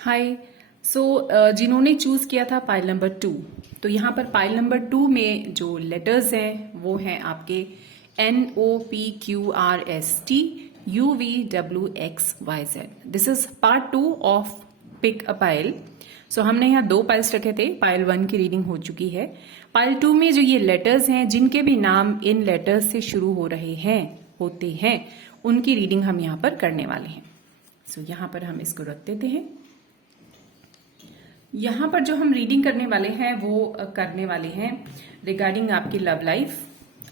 हाय। सो जिन्होंने चूज किया था पाइल नंबर 2, तो यहाँ पर पाइल नंबर 2 में जो लेटर्स हैं वो हैं आपके NOPQRSTUVWXYZ। This is part 2 of pick a pile. So हमने यहाँ 2 पाइल्स रखे थे। पाइल 1 की रीडिंग हो चुकी है। पाइल 2 में जो ये लेटर्स हैं, जिनके भी नाम इन लेटर्स से शुरू हो रहे हैं होते हैं, उनकी रीडिंग हम यहाँ पर करने वाले हैं। सो यहाँ पर हम इसको रख देते हैं। यहाँ पर जो हम रीडिंग करने वाले हैं वो करने वाले हैं रिगार्डिंग आपकी लव लाइफ,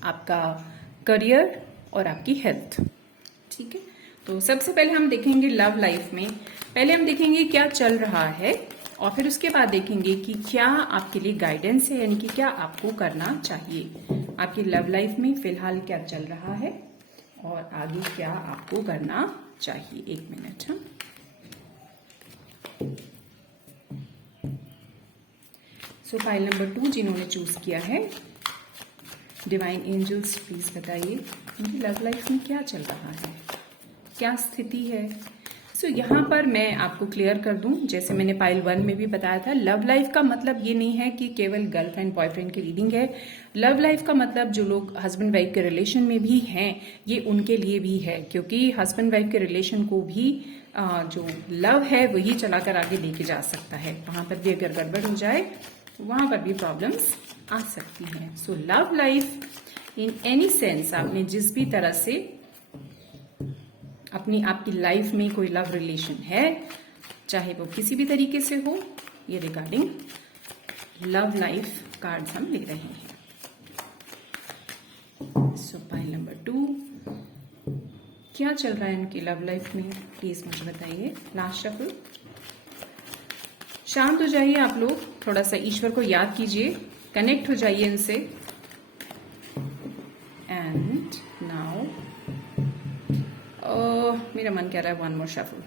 आपका करियर और आपकी हेल्थ। ठीक है, तो सबसे पहले हम देखेंगे लव लाइफ में। पहले हम देखेंगे क्या चल रहा है और फिर उसके बाद देखेंगे कि क्या आपके लिए गाइडेंस है, यानी कि क्या आपको करना चाहिए। आपकी लव लाइफ में फिलहाल क्या चल रहा है और आगे क्या आपको करना चाहिए। एक मिनट। हाँ, सो फाइल नंबर 2 जिन्होंने चूज किया है, डिवाइन एंजल्स प्लीज बताइए उनकी लव लाइफ में क्या चल रहा है, क्या स्थिति है। सो यहाँ पर मैं आपको क्लियर कर दूं, जैसे मैंने पाइल 1 में भी बताया था, लव लाइफ का मतलब ये नहीं है कि केवल गर्लफ्रेंड बॉयफ्रेंड की रीडिंग है। लव लाइफ का मतलब जो लोग हस्बैंड वाइफ के रिलेशन में भी हैं, ये उनके लिए भी है, क्योंकि हस्बैंड वाइफ के रिलेशन को भी जो लव है वही चलाकर आगे लेके जा सकता है। वहां पर भी अगर गड़बड़ हो जाए तो वहां पर भी प्रॉब्लम्स आ सकती हैं। So love life in any sense, आपने जिस भी तरह से अपनी आपकी लाइफ में कोई लव रिलेशन है, चाहे वो किसी भी तरीके से हो, ये रिगार्डिंग लव लाइफ कार्ड्स हम ले रहे हैं। सो पाइल नंबर 2, क्या चल रहा है इनकी लव लाइफ में, प्लीज मुझे बताइए। Last shuffle. शांत हो जाइए आप लोग, थोड़ा सा ईश्वर को याद कीजिए, कनेक्ट हो जाइए इनसे। एंड नाउ मेरा मन कह रहा है वन मोर शफल।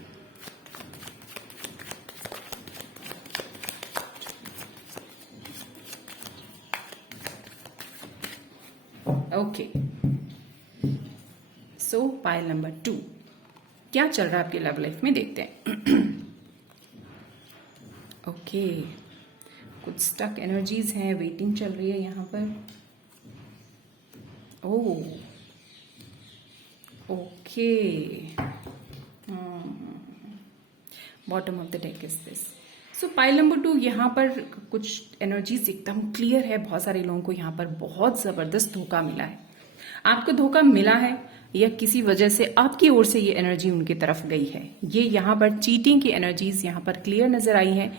ओके, सो पाइल नंबर 2 क्या चल रहा है आपकी लव लाइफ में, देखते हैं। ओके, कुछ स्टक एनर्जीज हैं, वेटिंग चल रही है यहाँ पर। Oh okay, bottom of the deck is this. So pile number 2, यहाँ पर कुछ एनर्जीज एकदम क्लियर है। बहुत सारे लोगों को यहाँ पर बहुत जबरदस्त धोखा मिला है। आपको धोखा मिला है या किसी वजह से आपकी ओर से ये एनर्जी उनकी तरफ गई है। ये यहाँ पर चीटिंग की एनर्जीज यहाँ पर क्लियर नजर आई है।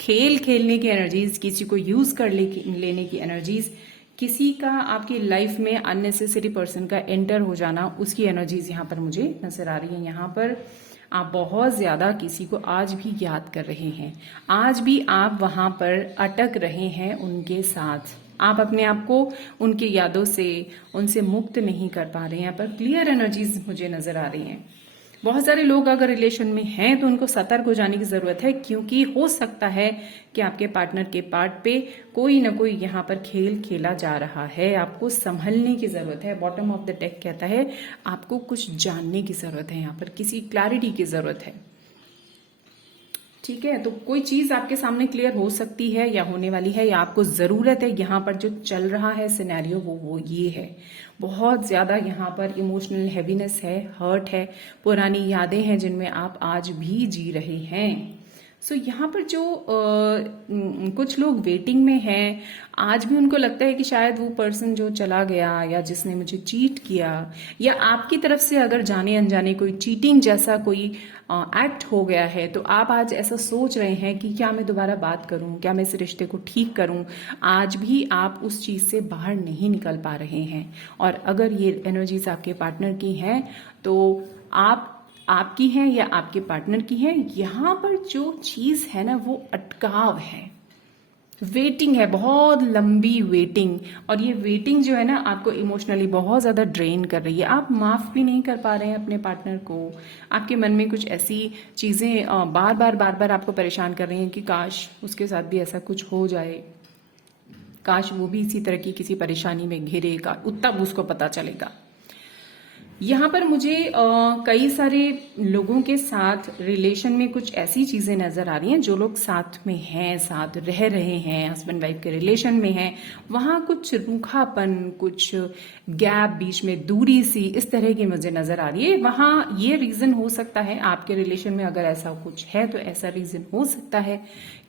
खेल खेलने की एनर्जीज, किसी को यूज कर लेने की एनर्जीज, किसी का आपकी लाइफ में अननेसेसरी पर्सन का एंटर हो जाना, उसकी एनर्जीज यहाँ पर मुझे नजर आ रही है। यहाँ पर आप बहुत ज्यादा किसी को आज भी याद कर रहे हैं, आज भी आप वहां पर अटक रहे हैं उनके साथ। आप अपने आप को उनकी यादों से, उनसे मुक्त नहीं कर पा रहे हैं। यहाँ पर क्लियर एनर्जीज मुझे नजर आ रही हैं। बहुत सारे लोग अगर रिलेशन में हैं तो उनको सतर्क हो जाने की जरूरत है, क्योंकि हो सकता है कि आपके पार्टनर के पार्ट पे कोई ना कोई यहाँ पर खेल खेला जा रहा है। आपको संभलने की जरूरत है। बॉटम ऑफ द डेक कहता है आपको कुछ जानने की जरूरत है, यहाँ पर किसी क्लैरिटी की जरूरत है। ठीक है, तो कोई चीज आपके सामने क्लियर हो सकती है या होने वाली है, या आपको जरूरत है। यहाँ पर जो चल रहा है सिनेरियो वो ये है। बहुत ज्यादा यहाँ पर इमोशनल हैवीनेस है, हर्ट है, पुरानी यादें हैं जिनमें आप आज भी जी रहे हैं। सो यहाँ पर जो कुछ लोग वेटिंग में हैं, आज भी उनको लगता है कि शायद वो पर्सन जो चला गया या जिसने मुझे चीट किया, या आपकी तरफ से अगर जाने अनजाने कोई चीटिंग जैसा कोई एक्ट हो गया है, तो आप आज ऐसा सोच रहे हैं कि क्या मैं दोबारा बात करूं, क्या मैं इस रिश्ते को ठीक करूं। आज भी आप उस चीज से बाहर नहीं निकल पा रहे हैं। और अगर ये एनर्जीज आपके पार्टनर की हैं तो आपकी हैं या आपके पार्टनर की हैं, यहाँ पर जो चीज है ना वो अटकाव है, वेटिंग है, बहुत लंबी वेटिंग। और ये वेटिंग जो है ना आपको इमोशनली बहुत ज्यादा ड्रेन कर रही है। आप माफ भी नहीं कर पा रहे हैं अपने पार्टनर को। आपके मन में कुछ ऐसी चीजें बार बार आपको परेशान कर रही हैं कि काश उसके साथ भी ऐसा कुछ हो जाए, काश वो भी इसी तरह की किसी परेशानी में घिरेगा, तब उसको पता चलेगा। यहाँ पर मुझे कई सारे लोगों के साथ रिलेशन में कुछ ऐसी चीजें नजर आ रही हैं, जो लोग साथ में हैं, साथ रह रहे हैं, हस्बैंड वाइफ के रिलेशन में हैं, वहां कुछ रूखापन, कुछ गैप, बीच में दूरी सी, इस तरह की मुझे नजर आ रही है। वहां ये रीजन हो सकता है आपके रिलेशन में अगर ऐसा कुछ है तो ऐसा रीजन हो सकता है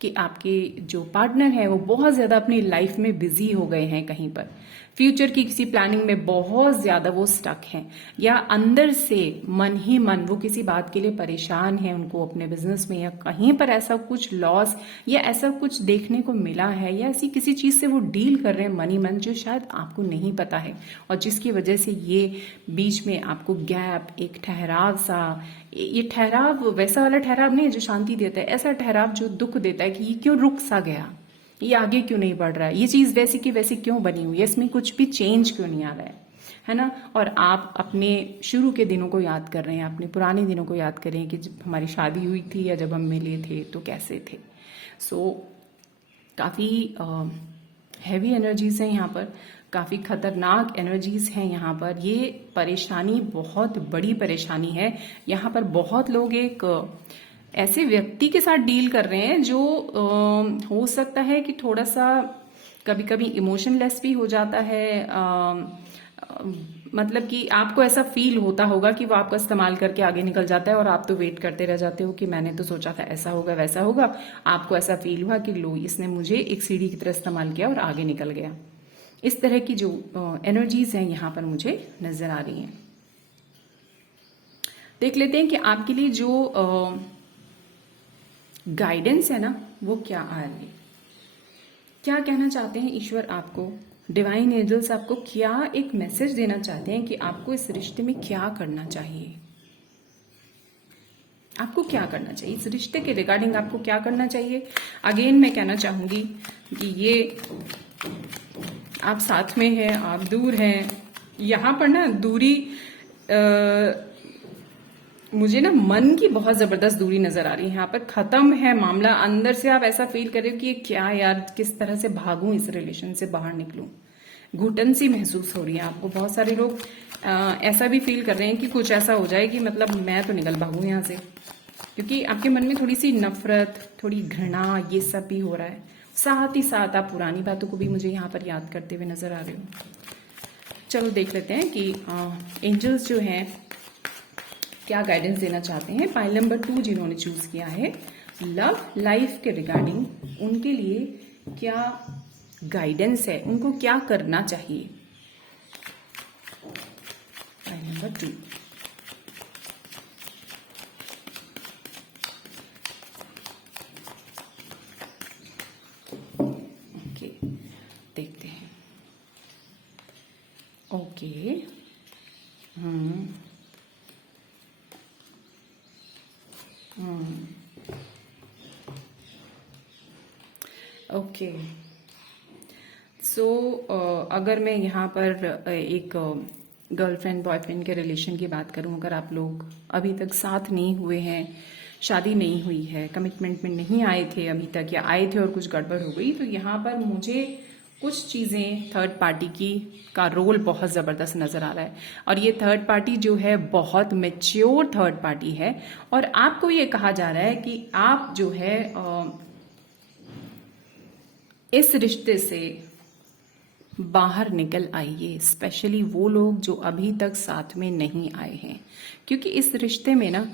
कि आपके जो पार्टनर है वो बहुत ज्यादा अपनी लाइफ में बिजी हो गए हैं, कहीं पर फ्यूचर की किसी प्लानिंग में बहुत ज्यादा वो स्टक हैं, या अंदर से मन ही मन वो किसी बात के लिए परेशान है, उनको अपने बिजनेस में या कहीं पर ऐसा कुछ लॉस या ऐसा कुछ देखने को मिला है, या ऐसी किसी चीज से वो डील कर रहे हैं मन ही मन, जो शायद आपको नहीं पता है, और जिसकी वजह से ये बीच में आपको गैप, एक ठहराव सा, ये ठहराव वैसा वाला ठहराव नहीं है जो शांति देता है, ऐसा ठहराव जो दुख देता है कि ये क्यों रुक सा गया, ये आगे क्यों नहीं बढ़ रहा है, ये चीज वैसी की वैसी क्यों बनी हुई है, इसमें कुछ भी चेंज क्यों नहीं आ रहा है ना। और आप अपने शुरू के दिनों को याद कर रहे हैं, अपने पुराने दिनों को याद कर रहे हैं कि जब हमारी शादी हुई थी या जब हम मिले थे तो कैसे थे। सो काफी हैवी एनर्जीज हैं यहाँ पर, काफी खतरनाक एनर्जीज हैं यहाँ पर। ये परेशानी बहुत बड़ी परेशानी है। यहाँ पर बहुत लोग एक ऐसे व्यक्ति के साथ डील कर रहे हैं जो हो सकता है कि थोड़ा सा कभी कभी इमोशनलेस भी हो जाता है। मतलब कि आपको ऐसा फील होता होगा कि वो आपका इस्तेमाल करके आगे निकल जाता है और आप तो वेट करते रह जाते हो कि मैंने तो सोचा था ऐसा होगा वैसा होगा। आपको ऐसा फील हुआ कि लो, इसने मुझे एक सीढ़ी की तरह इस्तेमाल किया और आगे निकल गया। इस तरह की जो एनर्जीज हैं यहाँ पर मुझे नजर आ रही हैं। देख लेते हैं कि आपके लिए जो गाइडेंस है ना वो क्या आ रही है, क्या कहना चाहते हैं ईश्वर आपको, डिवाइन एंजल्स आपको क्या एक मैसेज देना चाहते हैं कि आपको इस रिश्ते में क्या करना चाहिए, आपको क्या करना चाहिए इस रिश्ते के रिगार्डिंग, आपको क्या करना चाहिए। अगेन मैं कहना चाहूंगी कि ये आप साथ में हैं, आप दूर हैं। यहां पर ना दूरी मुझे ना मन की बहुत जबरदस्त दूरी नजर आ रही है। यहाँ पर खत्म है मामला, अंदर से आप ऐसा फील कर रहे हो कि ये क्या यार, किस तरह से भागूं इस रिलेशन से, बाहर निकलूं। घुटन सी महसूस हो रही है आपको। बहुत सारे लोग ऐसा भी फील कर रहे हैं कि कुछ ऐसा हो जाए कि मतलब मैं तो निकल भागूं यहाँ से, क्योंकि आपके मन में थोड़ी सी नफरत, थोड़ी घृणा, ये सब भी हो रहा है। साथ ही साथ आप पुरानी बातों को भी मुझे यहाँ पर याद करते हुए नजर आ रहे हो। चलो देख लेते हैं कि एंजल्स जो हैं क्या गाइडेंस देना चाहते हैं। पाइल नंबर 2 जिन्होंने चूज किया है, लव लाइफ के रिगार्डिंग उनके लिए क्या गाइडेंस है, उनको क्या करना चाहिए। पाइल नंबर 2, ओके देखते हैं। ओके ओके सो अगर मैं यहाँ पर एक गर्लफ्रेंड बॉयफ्रेंड के रिलेशन की बात करूँ, अगर आप लोग अभी तक साथ नहीं हुए हैं, शादी नहीं हुई है, कमिटमेंट में नहीं आए थे अभी तक, या आए थे और कुछ गड़बड़ हो गई, तो यहाँ पर मुझे कुछ चीजें थर्ड पार्टी की का रोल बहुत जबरदस्त नजर आ रहा है। और ये थर्ड पार्टी जो है बहुत मेच्योर थर्ड पार्टी है, और आपको ये कहा जा रहा है कि आप जो है इस रिश्ते से बाहर निकल आइए। स्पेशली वो लोग जो अभी तक साथ में नहीं आए हैं, क्योंकि इस रिश्ते में ना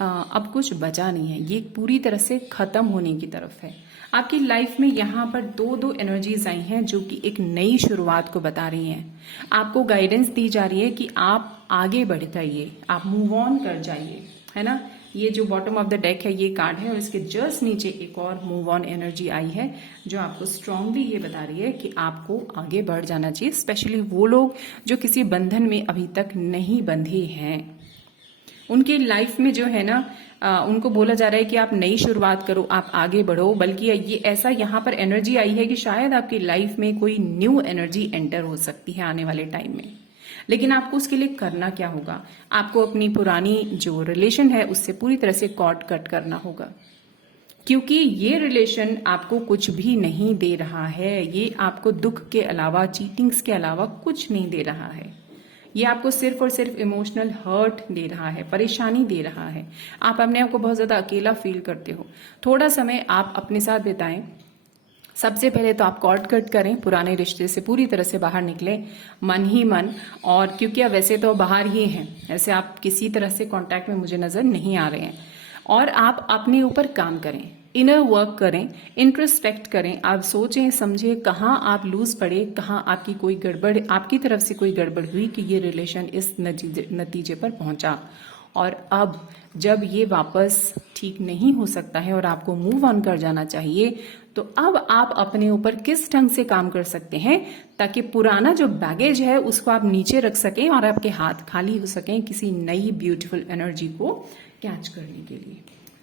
अब कुछ बचा नहीं है, ये पूरी तरह से खत्म होने की तरफ है। आपकी लाइफ में यहाँ पर दो एनर्जीज आई हैं जो कि एक नई शुरुआत को बता रही हैं। आपको गाइडेंस दी जा रही है कि आप आगे बढ़ जाइए, आप मूव ऑन कर जाइए, है ना। ये जो बॉटम ऑफ द डेक है ये कार्ड है, और इसके जस्ट नीचे एक और मूव ऑन एनर्जी आई है जो आपको स्ट्रांगली ये बता रही है कि आपको आगे बढ़ जाना चाहिए। स्पेशली वो लोग जो किसी बंधन में अभी तक नहीं बंधे हैं, उनकी लाइफ में जो है ना उनको बोला जा रहा है कि आप नई शुरुआत करो, आप आगे बढ़ो। बल्कि ये ऐसा यहाँ पर एनर्जी आई है कि शायद आपकी लाइफ में कोई न्यू एनर्जी एंटर हो सकती है आने वाले टाइम में, लेकिन आपको उसके लिए करना क्या होगा, आपको अपनी पुरानी जो रिलेशन है उससे पूरी तरह से कॉर्ड कट करना होगा, क्योंकि ये रिलेशन आपको कुछ भी नहीं दे रहा है। ये आपको दुख के अलावा, चीटिंग्स के अलावा कुछ नहीं दे रहा है। ये आपको सिर्फ और सिर्फ इमोशनल हर्ट दे रहा है, परेशानी दे रहा है। आप अपने आप को बहुत ज्यादा अकेला फील करते हो। थोड़ा समय आप अपने साथ बिताएं। सबसे पहले तो आप कॉर्ड कट करें, पुराने रिश्ते से पूरी तरह से बाहर निकलें, मन ही मन। और क्योंकि अब वैसे तो बाहर ही हैं, ऐसे आप किसी तरह से कांटेक्ट में मुझे नजर नहीं आ रहे हैं। और आप अपने ऊपर काम करें, इनर वर्क करें, इंट्रोस्पेक्ट करें। आप सोचें समझें कहाँ आप लूज पड़े, कहाँ आपकी कोई गड़बड़, आपकी तरफ से कोई गड़बड़ हुई कि ये रिलेशन इस नतीजे पर पहुंचा। और अब जब ये वापस ठीक नहीं हो सकता है और आपको मूव ऑन कर जाना चाहिए, तो अब आप अपने ऊपर किस ढंग से काम कर सकते हैं ताकि पुराना जो बैगेज है उसको आप नीचे रख सकें और आपके हाथ खाली हो सकें किसी नई ब्यूटीफुल एनर्जी को कैच करने के लिए।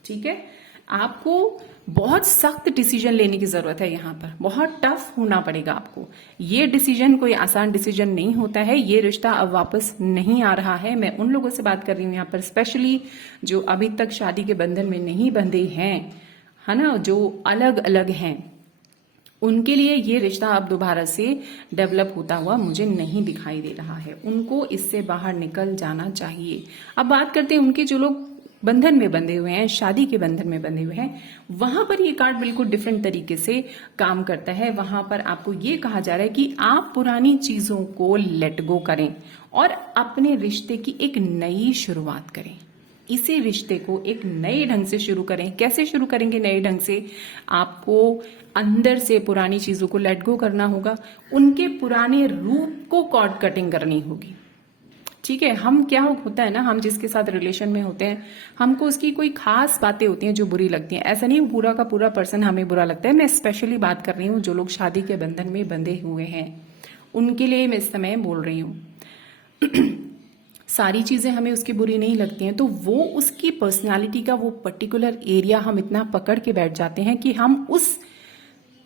ठीक है, आपको बहुत सख्त डिसीजन लेने की जरूरत है। यहाँ पर बहुत टफ होना पड़ेगा आपको। ये डिसीजन कोई आसान डिसीजन नहीं होता है। ये रिश्ता अब वापस नहीं आ रहा है। मैं उन लोगों से बात कर रही हूँ यहाँ पर, स्पेशली जो अभी तक शादी के बंधन में नहीं बंधे हैं, है ना, जो अलग अलग हैं, उनके लिए ये रिश्ता अब दोबारा से डेवलप होता हुआ मुझे नहीं दिखाई दे रहा है। उनको इससे बाहर निकल जाना चाहिए। अब बात करते हैं उनके जो लोग बंधन में बंधे हुए हैं, शादी के बंधन में बंधे हुए हैं, वहां पर ये कार्ड बिल्कुल डिफरेंट तरीके से काम करता है। वहां पर आपको ये कहा जा रहा है कि आप पुरानी चीजों को लेट गो करें और अपने रिश्ते की एक नई शुरुआत करें। इसी रिश्ते को एक नए ढंग से शुरू करें। कैसे शुरू करेंगे नए ढंग से? आपको अंदर से पुरानी चीजों को लेट गो करना होगा, उनके पुराने रूप को कॉर्ड कटिंग करनी होगी। ठीक है, हम क्या होता है ना, हम जिसके साथ रिलेशन में होते हैं, हमको उसकी कोई खास बातें होती हैं जो बुरी लगती हैं। ऐसा नहीं पूरा का पूरा पर्सन हमें बुरा लगता है। मैं स्पेशली बात कर रही हूँ जो लोग शादी के बंधन में बंधे हुए हैं, उनके लिए मैं इस समय बोल रही हूँ। सारी चीजें हमें उसकी बुरी नहीं लगती हैं, तो वो उसकी पर्सनालिटी का वो पर्टिकुलर एरिया हम इतना पकड़ के बैठ जाते हैं कि हम उस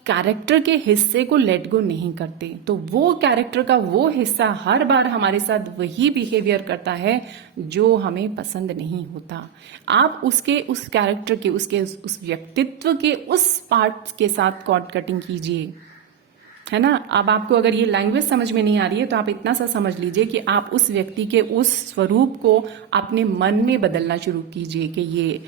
कैरेक्टर के हिस्से को लेट गो नहीं करते। तो वो कैरेक्टर का वो हिस्सा हर बार हमारे साथ वही बिहेवियर करता है जो हमें पसंद नहीं होता। आप उसके उस कैरेक्टर के उस व्यक्तित्व के उस पार्ट के साथ कॉर्ड कटिंग कीजिए, है ना। अब आपको अगर ये लैंग्वेज समझ में नहीं आ रही है तो आप इतना सा समझ लीजिए कि आप उस व्यक्ति के उस स्वरूप को अपने मन में बदलना शुरू कीजिए कि ये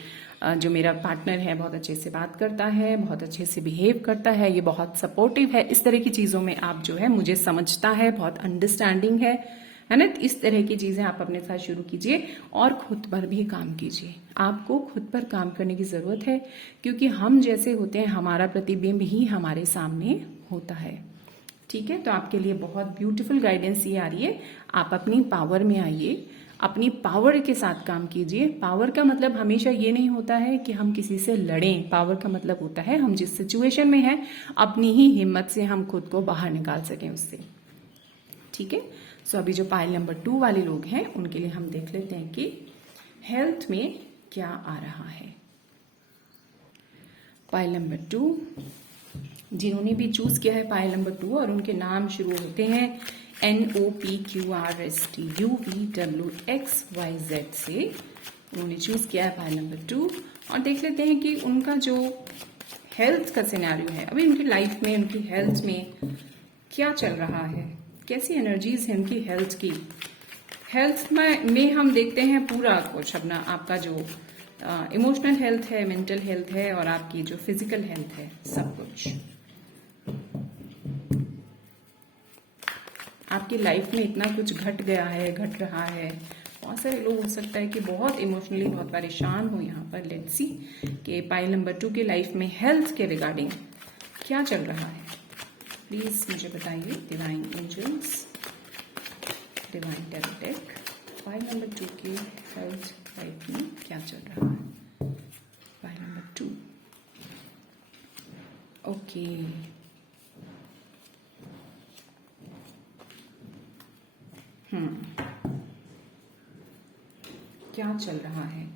जो मेरा पार्टनर है बहुत अच्छे से बात करता है, बहुत अच्छे से बिहेव करता है, ये बहुत सपोर्टिव है। इस तरह की चीजों में आप जो है मुझे समझता है, बहुत अंडरस्टैंडिंग है ना। इस तरह की चीजें आप अपने साथ शुरू कीजिए और खुद पर भी काम कीजिए। आपको खुद पर काम करने की जरूरत है क्योंकि हम जैसे होते हैं हमारा प्रतिबिंब ही हमारे सामने होता है। ठीक है, तो आपके लिए बहुत ब्यूटीफुल गाइडेंस ये आ रही है। आप अपनी पावर में आइए, अपनी पावर के साथ काम कीजिए। पावर का मतलब हमेशा ये नहीं होता है कि हम किसी से लड़ें। पावर का मतलब होता है हम जिस सिचुएशन में हैं अपनी ही हिम्मत से हम खुद को बाहर निकाल सकें उससे। ठीक है, सो अभी जो पाइल नंबर 2 वाले लोग हैं उनके लिए हम देख लेते हैं कि हेल्थ में क्या आ रहा है। पाइल नंबर 2, जिन्होंने भी चूज किया है पाइल नंबर 2 और उनके नाम शुरू होते हैं NOPQRSTUVWXYZ से, उन्होंने चूज किया है पाइल नंबर 2। और देख लेते हैं कि उनका जो हेल्थ का सिनेरियो है अभी उनकी लाइफ में, उनकी हेल्थ में क्या चल रहा है, कैसी एनर्जीज है उनकी हेल्थ की। हेल्थ में हम देखते हैं पूरा कुछ अपना, आपका जो इमोशनल हेल्थ है, मेंटल हेल्थ है और आपकी जो फिजिकल हेल्थ है, सब कुछ। आपकी लाइफ में इतना कुछ घट गया है, घट रहा है। बहुत सारे लोग हो सकता है कि बहुत इमोशनली बहुत परेशान हो यहाँ पर। लेट्स सी कि पाइल नंबर 2 की लाइफ में हेल्थ के रिगार्डिंग क्या चल रहा है। प्लीज मुझे बताइए divine angels, divine tarot deck, pile number 2 की हेल्थ लाइफ में क्या चल रहा है। Pile number 2, okay. क्या चल रहा है?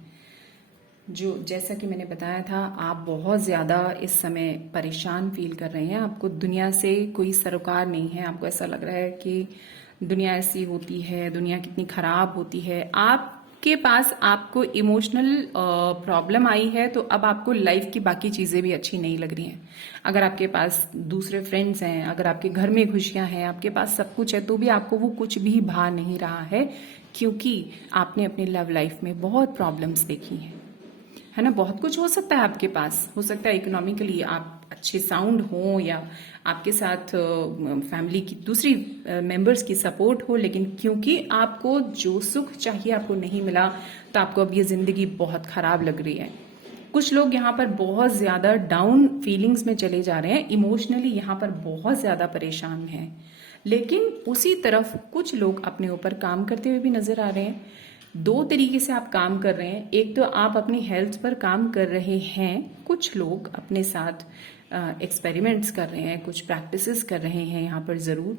जो जैसा कि मैंने बताया था, आप बहुत ज्यादा इस समय परेशान फील कर रहे हैं। आपको दुनिया से कोई सरोकार नहीं है। आपको ऐसा लग रहा है कि दुनिया ऐसी होती है, दुनिया कितनी खराब होती है। आप आपके पास आपको इमोशनल प्रॉब्लम आई है, तो अब आपको लाइफ की बाकी चीजें भी अच्छी नहीं लग रही हैं। अगर आपके पास दूसरे फ्रेंड्स हैं, अगर आपके घर में खुशियां हैं, आपके पास सब कुछ है, तो भी आपको वो कुछ भी भा नहीं रहा है, क्योंकि आपने अपनी लव लाइफ में बहुत प्रॉब्लम्स देखी हैं, है ना। बहुत कुछ हो सकता है आपके पास, हो सकता है इकोनॉमिकली आप अच्छे साउंड हो, या आपके साथ फैमिली की दूसरी मेंबर्स की सपोर्ट हो, लेकिन क्योंकि आपको जो सुख चाहिए आपको नहीं मिला, तो आपको अब ये जिंदगी बहुत खराब लग रही है। कुछ लोग यहाँ पर बहुत ज्यादा डाउन फीलिंग्स में चले जा रहे हैं, इमोशनली यहाँ पर बहुत ज्यादा परेशान हैं। लेकिन उसी तरफ कुछ लोग अपने ऊपर काम करते हुए भी नजर आ रहे हैं। दो तरीके से आप काम कर रहे हैं। एक तो आप अपनी हेल्थ पर काम कर रहे हैं, कुछ लोग अपने साथ एक्सपेरिमेंट्स कर रहे हैं, कुछ प्रैक्टिसेस कर रहे हैं यहाँ पर जरूर।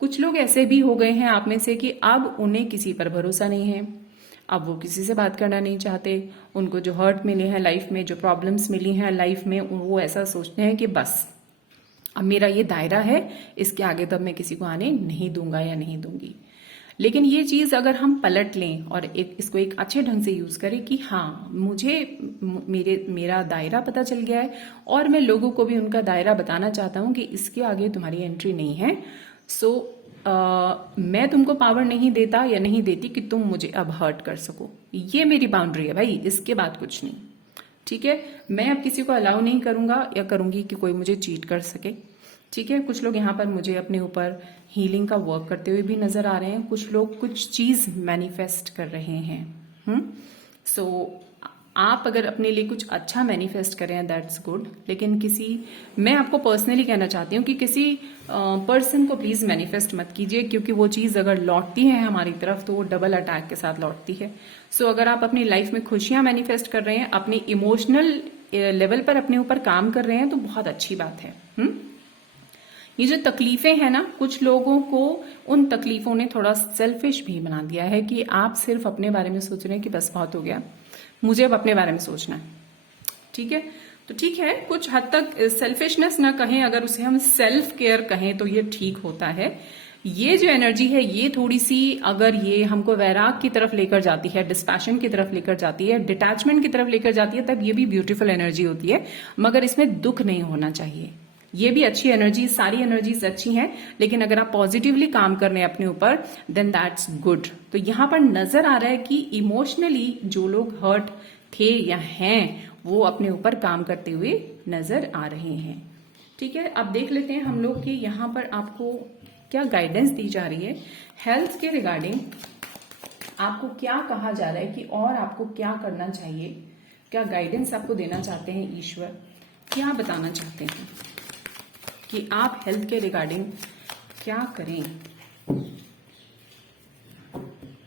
कुछ लोग ऐसे भी हो गए हैं आप में से कि अब उन्हें किसी पर भरोसा नहीं है, अब वो किसी से बात करना नहीं चाहते। उनको जो हर्ट मिले हैं लाइफ में, जो प्रॉब्लम्स मिली हैं लाइफ में, वो ऐसा सोचते हैं कि बस अब मेरा ये दायरा है, इसके आगे तो अब मैं किसी को आने नहीं दूंगा या नहीं दूंगी। लेकिन ये चीज अगर हम पलट लें और इसको एक अच्छे ढंग से यूज करें कि हाँ, मुझे मेरा दायरा पता चल गया है और मैं लोगों को भी उनका दायरा बताना चाहता हूं कि इसके आगे तुम्हारी एंट्री नहीं है। सो मैं तुमको पावर नहीं देता या नहीं देती कि तुम मुझे अब हर्ट कर सको। ये मेरी बाउंड्री है भाई, इसके बाद कुछ नहीं। ठीक है, मैं अब किसी को अलाउ नहीं करूंगा या करूंगी कि कोई मुझे चीट कर सके। ठीक है, कुछ लोग यहाँ पर मुझे अपने ऊपर हीलिंग का वर्क करते हुए भी नजर आ रहे हैं। कुछ लोग कुछ चीज मैनिफेस्ट कर रहे हैं। सो आप अगर अपने लिए कुछ अच्छा मैनिफेस्ट करें, दैट्स गुड। लेकिन मैं आपको पर्सनली कहना चाहती हूँ कि किसी पर्सन को प्लीज मैनिफेस्ट मत कीजिए, क्योंकि वो चीज अगर लौटती है हमारी तरफ तो वो डबल अटैक के साथ लौटती है। सो अगर आप अपनी लाइफ में खुशियां मैनिफेस्ट कर रहे हैं, अपनी इमोशनल लेवल पर अपने ऊपर काम कर रहे हैं, तो बहुत अच्छी बात है। ये जो तकलीफें हैं ना, कुछ लोगों को उन तकलीफों ने थोड़ा सेल्फिश भी बना दिया है कि आप सिर्फ अपने बारे में सोच रहे हैं कि बस बहुत हो गया, मुझे अब अपने बारे में सोचना है। ठीक है, तो ठीक है, कुछ हद तक सेल्फिशनेस ना कहें, अगर उसे हम सेल्फ केयर कहें तो ये ठीक होता है। ये जो एनर्जी है ये थोड़ी सी, अगर ये हमको वैराग की तरफ लेकर जाती है, डिस्पैशन की तरफ लेकर जाती है, डिटैचमेंट की तरफ लेकर जाती है, तब ये भी ब्यूटीफुल एनर्जी होती है। मगर इसमें दुख नहीं होना चाहिए। ये भी अच्छी एनर्जी, सारी एनर्जीज अच्छी हैं, लेकिन अगर आप पॉजिटिवली काम कर रहे हैं अपने ऊपर, देन दैट्स गुड। तो यहां पर नजर आ रहा है कि इमोशनली जो लोग हर्ट थे या हैं, वो अपने ऊपर काम करते हुए नजर आ रहे हैं। ठीक है, अब देख लेते हैं हम लोग कि यहाँ पर आपको क्या गाइडेंस दी जा रही है हेल्थ के रिगार्डिंग। आपको क्या कहा जा रहा है कि और आपको क्या करना चाहिए, क्या गाइडेंस आपको देना चाहते हैं ईश्वर, क्या बताना चाहते हैं कि आप हेल्थ के रिगार्डिंग क्या करें,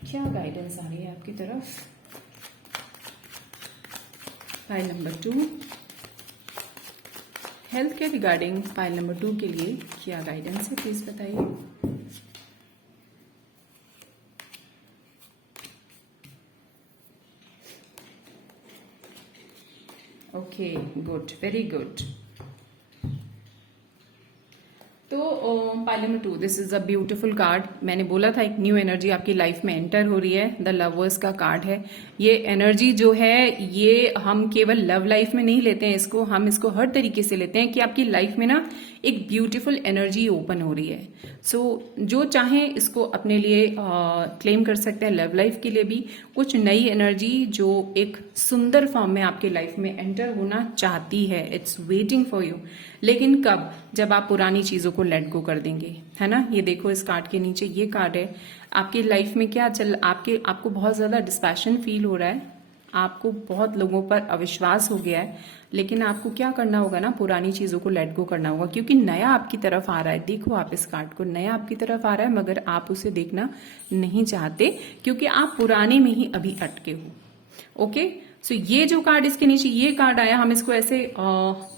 क्या गाइडेंस आ रही है आपकी तरफ। फाइल नंबर 2, हेल्थ के रिगार्डिंग फाइल नंबर 2 के लिए क्या गाइडेंस है, प्लीज बताइए। Okay, good, very good. तो pile number 2, this is a beautiful card. मैंने बोला था एक न्यू एनर्जी आपकी लाइफ में एंटर हो रही है। द लवर्स का कार्ड है। ये एनर्जी जो है ये हम केवल लव लाइफ में नहीं लेते हैं इसको, हम इसको हर तरीके से लेते हैं कि आपकी लाइफ में ना एक ब्यूटीफुल एनर्जी ओपन हो रही है। सो जो चाहें इसको अपने लिए क्लेम कर सकते हैं। लव लाइफ के लिए भी कुछ नई एनर्जी जो एक सुंदर फॉर्म में आपके लाइफ में एंटर होना चाहती है, इट्स वेटिंग फॉर यू। लेकिन कब? जब आप पुरानी चीजों को लेट गो कर देंगे, है ना। ये देखो इस कार्ड के नीचे ये कार्ड है। आपकी लाइफ में क्या आपको बहुत ज्यादा डिस्पैशन फील हो रहा है, आपको बहुत लोगों पर अविश्वास हो गया है, लेकिन आपको क्या करना होगा ना, पुरानी चीजों को लेट गो करना होगा, क्योंकि नया आपकी तरफ आ रहा है। देखो आप इस कार्ड को, नया आपकी तरफ आ रहा है, मगर आप उसे देखना नहीं चाहते क्योंकि आप पुराने में ही अभी अटके हो। ओके, सो ये जो कार्ड इसके नीचे ये कार्ड आया, हम इसको ऐसे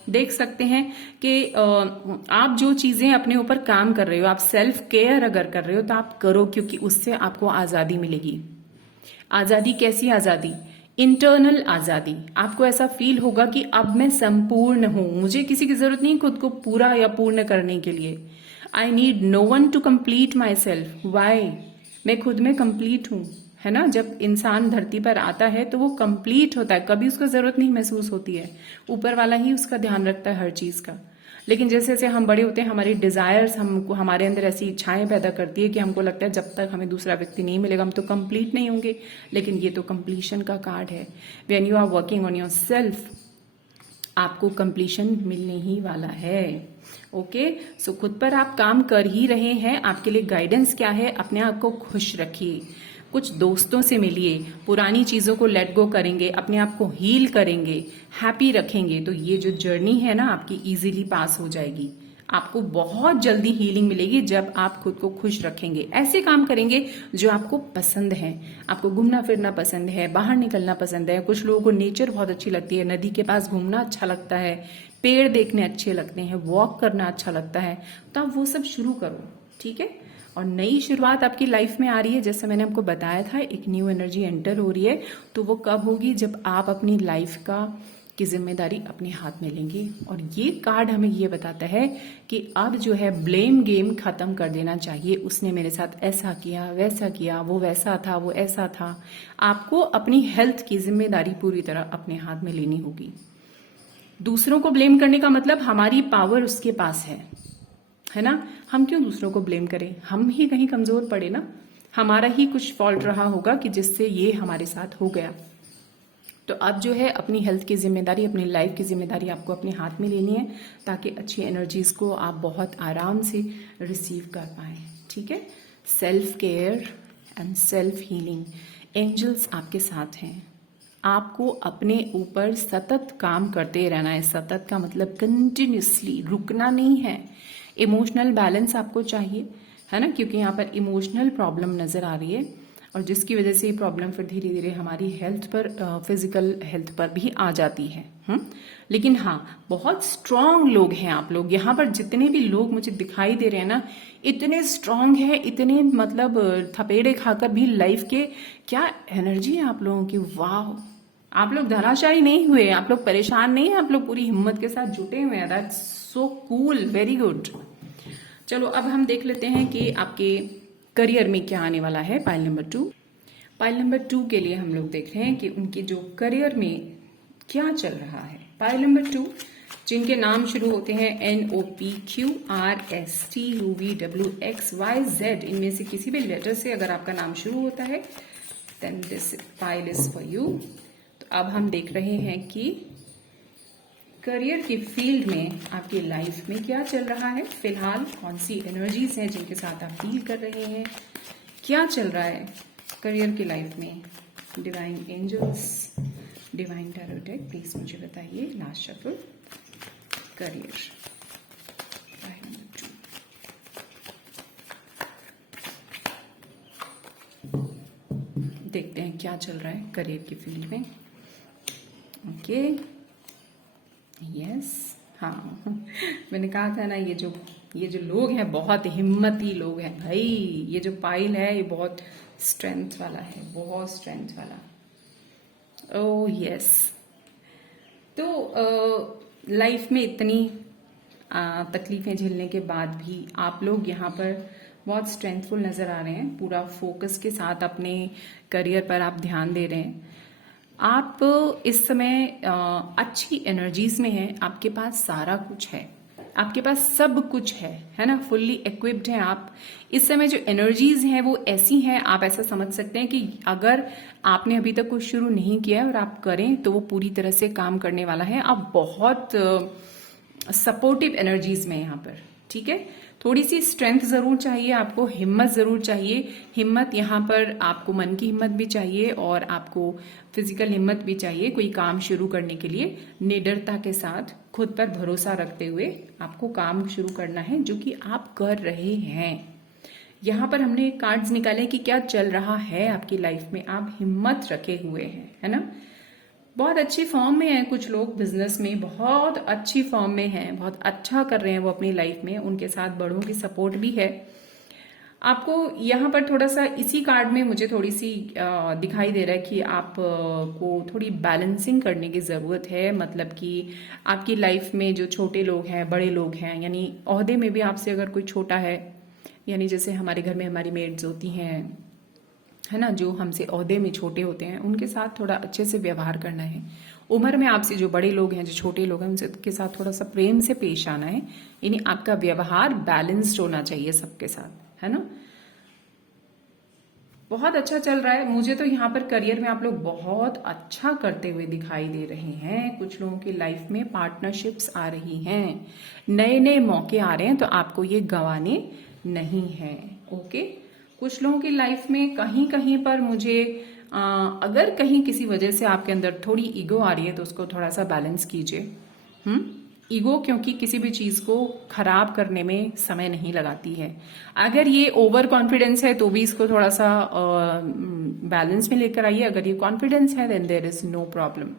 देख सकते हैं कि आप जो चीजें अपने ऊपर काम कर रहे हो, आप सेल्फ केयर अगर कर रहे हो तो आप करो, क्योंकि उससे आपको आजादी मिलेगी। आजादी कैसी आजादी? इंटरनल आजादी। आपको ऐसा फील होगा कि अब मैं संपूर्ण हूं, मुझे किसी की जरूरत नहीं खुद को पूरा या पूर्ण करने के लिए। I need no one to complete myself. Why? मैं खुद में कंप्लीट हूं, है ना। जब इंसान धरती पर आता है तो वो कंप्लीट होता है, कभी उसको जरूरत नहीं महसूस होती है, ऊपर वाला ही उसका ध्यान रखता है हर चीज का। लेकिन जैसे जैसे हम बड़े होते हैं, हमारी डिजायर्स हमको, हमारे अंदर ऐसी इच्छाएं पैदा करती है कि हमको लगता है जब तक हमें दूसरा व्यक्ति नहीं मिलेगा हम तो कंप्लीट नहीं होंगे। लेकिन ये तो कंप्लीशन का कार्ड है। When you are working on yourself, आपको कंप्लीशन मिलने ही वाला है। ओके, सो खुद पर आप काम कर ही रहे हैं। आपके लिए गाइडेंस क्या है? अपने आप को खुश रखिए, कुछ दोस्तों से मिलिए, पुरानी चीजों को लेट गो करेंगे, अपने आप को हील करेंगे, हैप्पी रखेंगे, तो ये जो जर्नी है ना आपकी इजीली पास हो जाएगी। आपको बहुत जल्दी हीलिंग मिलेगी जब आप खुद को खुश रखेंगे। ऐसे काम करेंगे जो आपको पसंद है। आपको घूमना फिरना पसंद है, बाहर निकलना पसंद है, कुछ लोगों को नेचर बहुत अच्छी लगती है, नदी के पास घूमना अच्छा लगता है, पेड़ देखने अच्छे लगते हैं, वॉक करना अच्छा लगता है, तो आप वो सब शुरू करो। ठीक है, और नई शुरुआत आपकी लाइफ में आ रही है, जैसे मैंने आपको बताया था, एक न्यू एनर्जी एंटर हो रही है। तो वो कब होगी? जब आप अपनी लाइफ की जिम्मेदारी अपने हाथ में लेंगे। और ये कार्ड हमें ये बताता है कि अब जो है ब्लेम गेम खत्म कर देना चाहिए। उसने मेरे साथ ऐसा किया, वैसा किया, वो वैसा था, वो ऐसा था। आपको अपनी हेल्थ की जिम्मेदारी पूरी तरह अपने हाथ में लेनी होगी। दूसरों को ब्लेम करने का मतलब हमारी पावर उसके पास है ना। हम क्यों दूसरों को ब्लेम करें? हम ही कहीं कमजोर पड़े ना, हमारा ही कुछ फॉल्ट रहा होगा कि जिससे ये हमारे साथ हो गया। तो अब जो है अपनी हेल्थ की जिम्मेदारी, अपनी लाइफ की जिम्मेदारी आपको अपने हाथ में लेनी है, ताकि अच्छी एनर्जीज को आप बहुत आराम से रिसीव कर पाए। ठीक है, self care and self healing, angels आपके साथ हैं। आपको अपने ऊपर सतत काम करते रहना है। सतत का मतलब कंटिन्यूसली, रुकना नहीं है। इमोशनल बैलेंस आपको चाहिए, है ना, क्योंकि यहाँ पर इमोशनल प्रॉब्लम नजर आ रही है, और जिसकी वजह से ये प्रॉब्लम फिर धीरे धीरे हमारी हेल्थ पर, फिजिकल हेल्थ पर भी आ जाती है। लेकिन हाँ, बहुत स्ट्रांग लोग हैं आप लोग। यहाँ पर जितने भी लोग मुझे दिखाई दे रहे हैं ना, इतने स्ट्रांग है, इतने मतलब थपेड़े खाकर भी लाइफ के, क्या एनर्जी है आप लोगों की। वाह, आप लोग धराशायी नहीं हुए, आप लोग परेशान नहीं है, आप लोग पूरी हिम्मत के साथ जुटे हुए हैं। That's so cool, very good. चलो अब हम देख लेते हैं कि आपके करियर में क्या आने वाला है। पाइल नंबर 2, पाइल नंबर 2 के लिए हम लोग देख रहे हैं कि उनके जो करियर में क्या चल रहा है। पाइल नंबर 2 जिनके नाम शुरू होते हैं NOPQRSTUVWXYZ, इनमें से किसी भी लेटर से अगर आपका नाम शुरू होता है, then this pile is for you. तो अब हम देख रहे हैं कि करियर की फील्ड में आपकी लाइफ में क्या चल रहा है, फिलहाल कौन सी एनर्जीज हैं जिनके साथ आप डील कर रहे हैं, क्या चल रहा है करियर की लाइफ में। Divine angels, divine tarot deck, please मुझे बताइए। लास्ट शफल, करियर, देखते हैं क्या चल रहा है करियर की फील्ड में। ओके, यस, हाँ, मैंने कहा था ना, ये जो लोग हैं बहुत हिम्मती लोग हैं भाई। ये जो पाइल है ये बहुत स्ट्रेंथ वाला है, बहुत स्ट्रेंथ वाला। ओह यस, तो लाइफ में इतनी तकलीफें झेलने के बाद भी आप लोग यहाँ पर बहुत स्ट्रेंथफुल नजर आ रहे हैं। पूरा फोकस के साथ अपने करियर पर आप ध्यान दे रहे हैं। आप इस समय अच्छी एनर्जीज में हैं, आपके पास सारा कुछ है, आपके पास सब कुछ है ना, फुल्ली इक्विप्ड हैं आप। इस समय जो एनर्जीज हैं वो ऐसी हैं, आप ऐसा समझ सकते हैं कि अगर आपने अभी तक कुछ शुरू नहीं किया है और आप करें तो वो पूरी तरह से काम करने वाला है। आप बहुत सपोर्टिव एनर्जीज में यहाँ पर। ठीक है, थोड़ी सी स्ट्रेंथ जरूर चाहिए आपको, हिम्मत जरूर चाहिए। हिम्मत यहाँ पर आपको मन की हिम्मत भी चाहिए और आपको फिजिकल हिम्मत भी चाहिए कोई काम शुरू करने के लिए। निडरता के साथ, खुद पर भरोसा रखते हुए आपको काम शुरू करना है, जो कि आप कर रहे हैं। यहाँ पर हमने कार्ड्स निकाले कि क्या चल रहा है आपकी लाइफ में। आप हिम्मत रखे हुए हैं, है ना, बहुत अच्छी फॉर्म में हैं कुछ लोग, बिजनेस में बहुत अच्छी फॉर्म में हैं, बहुत अच्छा कर रहे हैं वो अपनी लाइफ में। उनके साथ बड़ों की सपोर्ट भी है। आपको यहाँ पर थोड़ा सा इसी कार्ड में मुझे थोड़ी सी दिखाई दे रहा है कि आप को थोड़ी बैलेंसिंग करने की ज़रूरत है। मतलब कि आपकी लाइफ में जो छोटे लोग हैं, बड़े लोग हैं, यानी ओहदे में भी आपसे अगर कोई छोटा है, यानी जैसे हमारे घर में हमारी मेड्स होती हैं, है ना, जो हमसे ओहदे में छोटे होते हैं उनके साथ थोड़ा अच्छे से व्यवहार करना है। उम्र में आपसे जो बड़े लोग हैं, जो छोटे लोग हैं, उनके साथ थोड़ा सा प्रेम से पेश आना है। यानी आपका व्यवहार बैलेंस्ड होना चाहिए सबके साथ, है ना। बहुत अच्छा चल रहा है। मुझे तो यहाँ पर करियर में आप लोग बहुत अच्छा करते हुए दिखाई दे रहे हैं। कुछ लोगों की लाइफ में पार्टनरशिप्स आ रही हैं, नए नए मौके आ रहे हैं, तो आपको ये गंवाने नहीं है। ओके, कुछ लोगों की लाइफ में कहीं कहीं पर मुझे अगर कहीं किसी वजह से आपके अंदर थोड़ी ईगो आ रही है तो उसको थोड़ा सा बैलेंस कीजिए। ईगो क्योंकि किसी भी चीज को खराब करने में समय नहीं लगाती है। अगर ये ओवर कॉन्फिडेंस है तो भी इसको थोड़ा सा बैलेंस में लेकर आइए। अगर ये कॉन्फिडेंस है then there is no problem.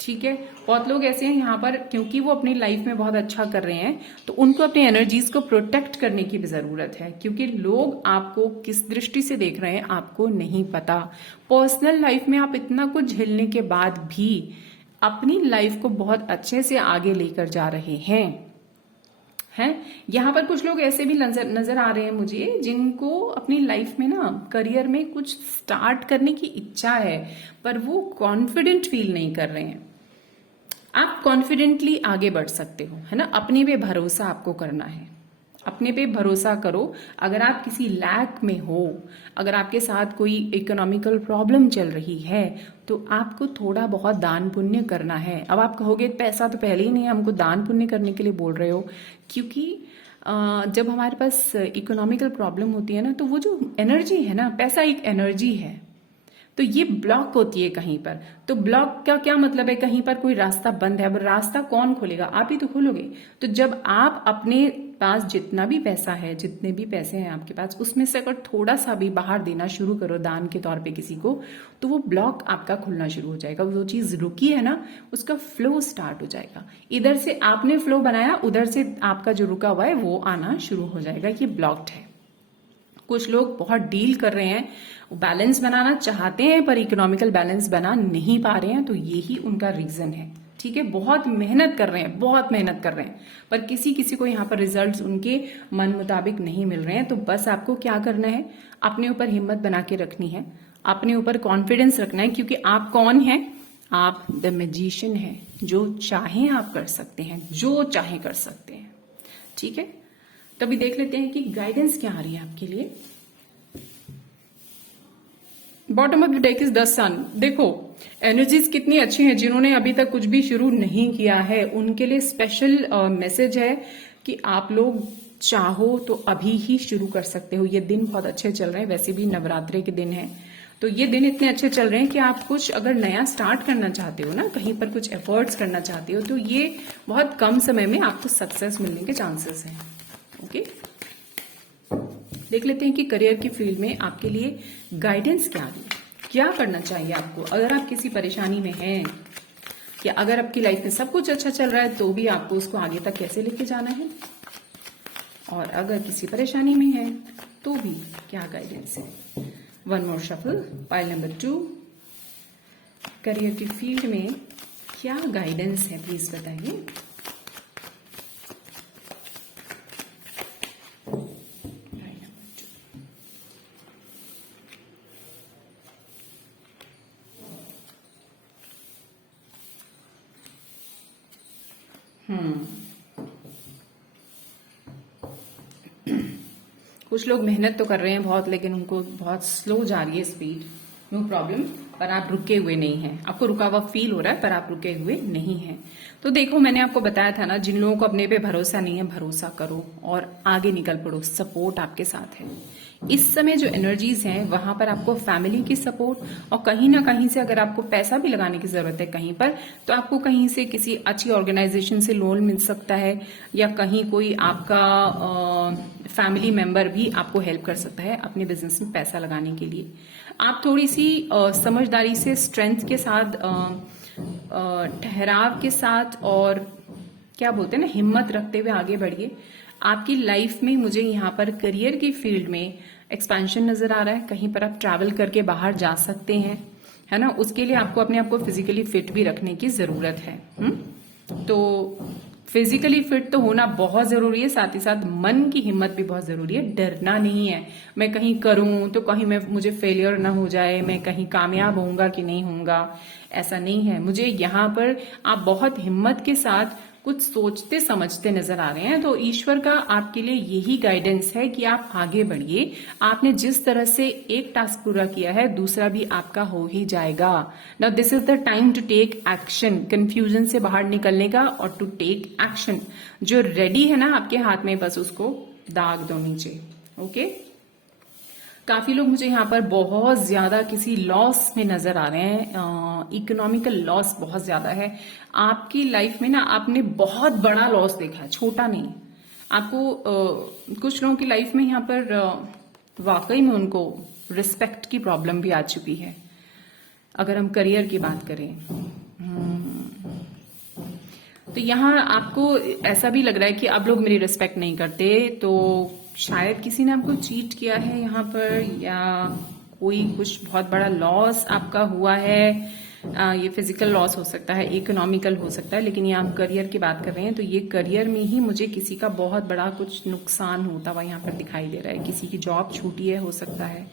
ठीक है, बहुत लोग ऐसे हैं यहाँ पर, क्योंकि वो अपनी लाइफ में बहुत अच्छा कर रहे हैं तो उनको अपनी एनर्जीज को प्रोटेक्ट करने की भी जरूरत है, क्योंकि लोग आपको किस दृष्टि से देख रहे हैं आपको नहीं पता। पर्सनल लाइफ में आप इतना कुछ झेलने के बाद भी अपनी लाइफ को बहुत अच्छे से आगे लेकर जा रहे हैं। यहाँ पर कुछ लोग ऐसे भी नजर आ रहे हैं मुझे, जिनको अपनी लाइफ में ना करियर में कुछ स्टार्ट करने की इच्छा है पर वो कॉन्फिडेंट फील नहीं कर रहे हैं। आप कॉन्फिडेंटली आगे बढ़ सकते हो, है ना। अपने पे भरोसा आपको करना है, अपने पे भरोसा करो। अगर आप किसी लैक में हो, अगर आपके साथ कोई इकोनॉमिकल प्रॉब्लम चल रही है तो आपको थोड़ा बहुत दान पुण्य करना है। अब आप कहोगे पैसा तो पहले ही नहीं है, हमको दान पुण्य करने के लिए बोल रहे हो। क्योंकि जब हमारे पास इकोनॉमिकल प्रॉब्लम होती है ना, तो वो जो एनर्जी है ना, पैसा एक एनर्जी है, तो ये ब्लॉक होती है कहीं पर। तो ब्लॉक का क्या मतलब है, कहीं पर कोई रास्ता बंद है, अब रास्ता कौन खोलेगा, आप ही तो खोलोगे। तो जब आप अपने पास जितना भी पैसा है, जितने भी पैसे हैं आपके पास, उसमें से अगर थोड़ा सा भी बाहर देना शुरू करो दान के तौर पे किसी को, तो वो ब्लॉक आपका खुलना शुरू हो जाएगा। वो चीज रुकी है ना, उसका फ्लो स्टार्ट हो जाएगा। इधर से आपने फ्लो बनाया, उधर से आपका जो रुका हुआ है वो आना शुरू हो जाएगा। ये ब्लॉक्ड है। कुछ लोग बहुत डील कर रहे हैं, बैलेंस बनाना चाहते हैं पर इकोनॉमिकल बैलेंस बना नहीं पा रहे हैं, तो यही उनका रीजन है। ठीक है, बहुत मेहनत कर रहे हैं, बहुत मेहनत कर रहे हैं, पर किसी किसी को यहाँ पर रिजल्ट्स उनके मन मुताबिक नहीं मिल रहे हैं। तो बस आपको क्या करना है, अपने ऊपर हिम्मत बना के रखनी है, अपने ऊपर कॉन्फिडेंस रखना है। क्योंकि आप कौन हैं, आप द मैजिशियन हैं। जो चाहे आप कर सकते हैं, जो चाहे कर सकते हैं। ठीक है, तो अभी देख लेते हैं कि गाइडेंस क्या आ रही है आपके लिए। Bottom of the deck is the sun. देखो एनर्जीज कितनी अच्छी हैं। जिन्होंने अभी तक कुछ भी शुरू नहीं किया है उनके लिए स्पेशल मैसेज है कि आप लोग चाहो तो अभी ही शुरू कर सकते हो। ये दिन बहुत अच्छे चल रहे हैं, वैसे भी नवरात्रे के दिन है, तो ये दिन इतने अच्छे चल रहे हैं कि आप कुछ अगर नया स्टार्ट करना चाहते हो ना, कहीं पर कुछ एफर्ट्स करना चाहते हो, तो ये बहुत कम समय में आपको सक्सेस मिलने के चांसेस हैं। ओके, देख लेते हैं कि करियर की फील्ड में आपके लिए गाइडेंस क्या है, क्या करना चाहिए आपको। अगर आप किसी परेशानी में हैं या अगर आपकी लाइफ में सब कुछ अच्छा चल रहा है तो भी आपको उसको आगे तक कैसे लेके जाना है, और अगर किसी परेशानी में है तो भी क्या गाइडेंस है। One more shuffle, pile number 2, career की फील्ड में क्या गाइडेंस है प्लीज बताइए। कुछ लोग मेहनत तो कर रहे हैं बहुत, लेकिन उनको बहुत स्लो जा रही है स्पीड। नो प्रॉब्लम, पर आप रुके हुए नहीं हैं। आपको रुका हुआ फील हो रहा है पर आप रुके हुए नहीं हैं। तो देखो मैंने आपको बताया था ना, जिन लोगों को अपने पे भरोसा नहीं है, भरोसा करो और आगे निकल पड़ो। सपोर्ट आपके साथ है। इस समय जो एनर्जीज हैं वहां पर आपको फैमिली की सपोर्ट, और कहीं ना कहीं से अगर आपको पैसा भी लगाने की जरूरत है कहीं पर, तो आपको कहीं से किसी अच्छी ऑर्गेनाइजेशन से लोन मिल सकता है, या कहीं कोई आपका फैमिली मेंबर भी आपको हेल्प कर सकता है अपने बिजनेस में पैसा लगाने के लिए। आप थोड़ी सी समझदारी से, स्ट्रेंथ के साथ, ठहराव के साथ और क्या बोलते हैं ना, हिम्मत रखते हुए आगे बढ़िए। आपकी लाइफ में मुझे यहाँ पर करियर की फील्ड में एक्सपेंशन नजर आ रहा है। कहीं पर आप ट्रैवल करके बाहर जा सकते हैं, है ना। उसके लिए आपको अपने आप को फिजिकली फिट भी रखने की जरूरत है। तो फिजिकली फिट तो होना बहुत जरूरी है, साथ ही साथ मन की हिम्मत भी बहुत जरूरी है। डरना नहीं है, मैं कहीं करूं तो कहीं मुझे फेलियर ना हो जाए, मैं कहीं कामयाब होऊंगा कि नहीं होऊंगा, ऐसा नहीं है। मुझे यहाँ पर आप बहुत हिम्मत के साथ कुछ सोचते समझते नजर आ रहे हैं, तो ईश्वर का आपके लिए यही गाइडेंस है कि आप आगे बढ़िए। आपने जिस तरह से एक टास्क पूरा किया है, दूसरा भी आपका हो ही जाएगा। Now this is the time to take action, confusion से बाहर निकलने का और टू टेक एक्शन। जो रेडी है ना आपके हाथ में, बस उसको दाग दो नीचे। ओके, काफी लोग मुझे यहाँ पर बहुत ज्यादा किसी लॉस में नजर आ रहे हैं, इकोनॉमिकल लॉस बहुत ज्यादा है आपकी लाइफ में ना। आपने बहुत बड़ा लॉस देखा है, छोटा नहीं। आपको कुछ लोगों की लाइफ में यहाँ पर वाकई में उनको रिस्पेक्ट की प्रॉब्लम भी आ चुकी है। अगर हम करियर की बात करें, तो यहाँ आपको ऐसा भी लग रहा है कि अब लोग मेरी रिस्पेक्ट नहीं करते, तो शायद किसी ने आपको चीट किया है यहाँ पर, या कोई कुछ बहुत बड़ा लॉस आपका हुआ है। ये फिजिकल लॉस हो सकता है, इकोनॉमिकल हो सकता है, लेकिन ये हम करियर की बात कर रहे हैं, तो ये करियर में ही मुझे किसी का बहुत बड़ा कुछ नुकसान होता हुआ यहाँ पर दिखाई दे रहा है। किसी की जॉब छूटी है, हो सकता है।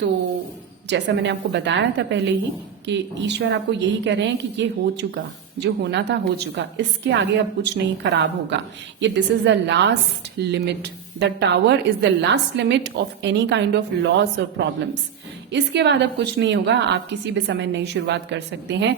तो जैसा मैंने आपको बताया था पहले ही कि ईश्वर आपको यही कह रहे हैं कि ये हो चुका, जो होना था हो चुका, इसके आगे अब कुछ नहीं खराब होगा। ये this is the last limit, the tower is the last limit of any kind of loss और प्रॉब्लम्स। इसके बाद अब कुछ नहीं होगा। आप किसी भी समय नई शुरुआत कर सकते हैं।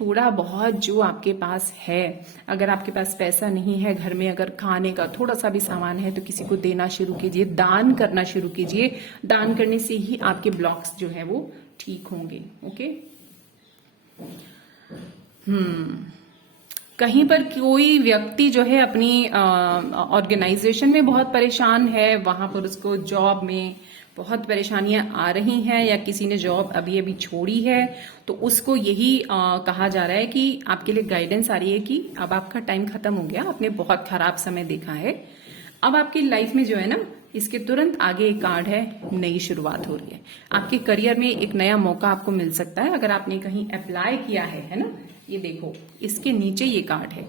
थोड़ा बहुत जो आपके पास है, अगर आपके पास पैसा नहीं है, घर में अगर खाने का थोड़ा सा भी सामान है, तो किसी को देना शुरू कीजिए, दान करना शुरू कीजिए। दान करने से ही आपके ब्लॉक्स जो है वो ठीक होंगे। ओके, कहीं पर कोई व्यक्ति जो है अपनी ऑर्गेनाइजेशन में बहुत परेशान है, वहां पर उसको जॉब में बहुत परेशानियां आ रही हैं, या किसी ने जॉब अभी अभी छोड़ी है, तो उसको यही कहा जा रहा है कि आपके लिए गाइडेंस आ रही है कि अब आपका टाइम खत्म हो गया, आपने बहुत खराब समय देखा है। अब आपकी लाइफ में जो है ना, इसके तुरंत आगे एक कार्ड है, नई शुरुआत हो रही है। आपके करियर में एक नया मौका आपको मिल सकता है, अगर आपने कहीं अप्लाई किया है ना। ये देखो, इसके नीचे ये कार्ड है।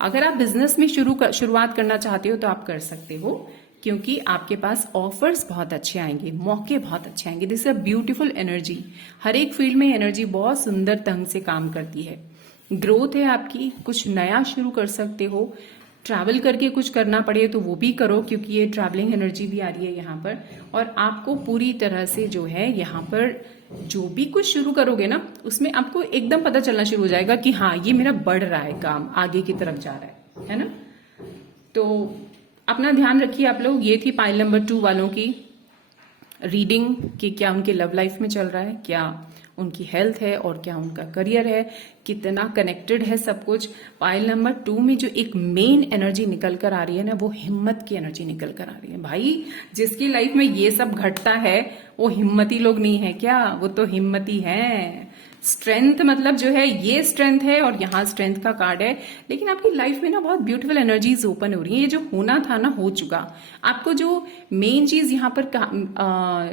अगर आप बिजनेस में शुरुआत करना चाहते हो तो आप कर सकते हो, क्योंकि आपके पास ऑफर्स बहुत अच्छे आएंगे, मौके बहुत अच्छे आएंगे। This is a beautiful energy. हर एक फील्ड में एनर्जी बहुत सुंदर ढंग से काम करती है। ग्रोथ है आपकी, कुछ नया शुरू कर सकते हो। ट्रैवल करके कुछ करना पड़े तो वो भी करो, क्योंकि ये ट्रैवलिंग एनर्जी भी आ रही है यहाँ पर। और आपको पूरी तरह से जो है यहाँ पर जो भी कुछ शुरू करोगे ना, उसमें आपको एकदम पता चलना शुरू हो जाएगा कि हाँ, ये मेरा बढ़ रहा है, काम आगे की तरफ जा रहा है ना। तो अपना ध्यान रखिए आप लोग। ये थी पाइल नंबर 2 वालों की रीडिंग कि क्या उनके लव लाइफ में चल रहा है, क्या उनकी हेल्थ है, और क्या उनका करियर है, कितना कनेक्टेड है सब कुछ। पाइल नंबर 2 में जो एक मेन एनर्जी निकल कर आ रही है ना, वो हिम्मत की एनर्जी निकल कर आ रही है। भाई, जिसकी लाइफ में ये सब घटता है वो हिम्मती लोग नहीं है क्या, वो तो हिम्मती है। स्ट्रेंथ मतलब जो है, ये स्ट्रेंथ है और यहाँ स्ट्रेंथ का कार्ड है। लेकिन आपकी लाइफ में ना बहुत ब्यूटीफुल एनर्जीज ओपन हो रही है। ये जो होना था ना, हो चुका। आपको जो मेन चीज यहाँ पर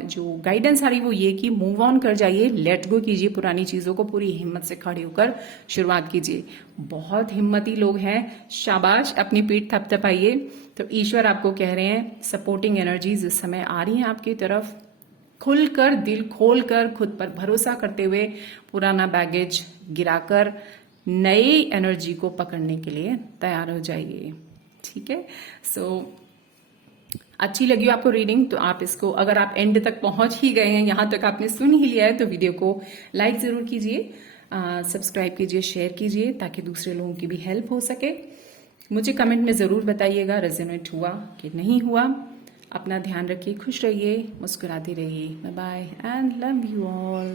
जो गाइडेंस आ रही है वो ये कि मूव ऑन कर जाइए, लेट गो कीजिए पुरानी चीजों को, पूरी हिम्मत से खड़े होकर शुरुआत कीजिए। बहुत हिम्मती लोग हैं, शाबाश, अपनी पीठ थपथपाइए। तो ईश्वर आपको कह रहे हैं, सपोर्टिंग एनर्जीज इस समय आ रही हैं आपकी तरफ। खुलकर, दिल खोलकर, खुद पर भरोसा करते हुए, पुराना बैगेज गिराकर नई एनर्जी को पकड़ने के लिए तैयार हो जाइए। ठीक है। सो अच्छी लगी हो आपको रीडिंग तो आप इसको, अगर आप एंड तक पहुंच ही गए हैं, यहां तक आपने सुन ही लिया है, तो वीडियो को लाइक जरूर कीजिए, सब्सक्राइब कीजिए, शेयर कीजिए, ताकि दूसरे लोगों की भी हेल्प हो सके। मुझे कमेंट में जरूर बताइएगा रेजोनेट हुआ कि नहीं हुआ। अपना ध्यान रखिए, खुश रहिए, मुस्कुराते रहिए। Bye bye and love you all.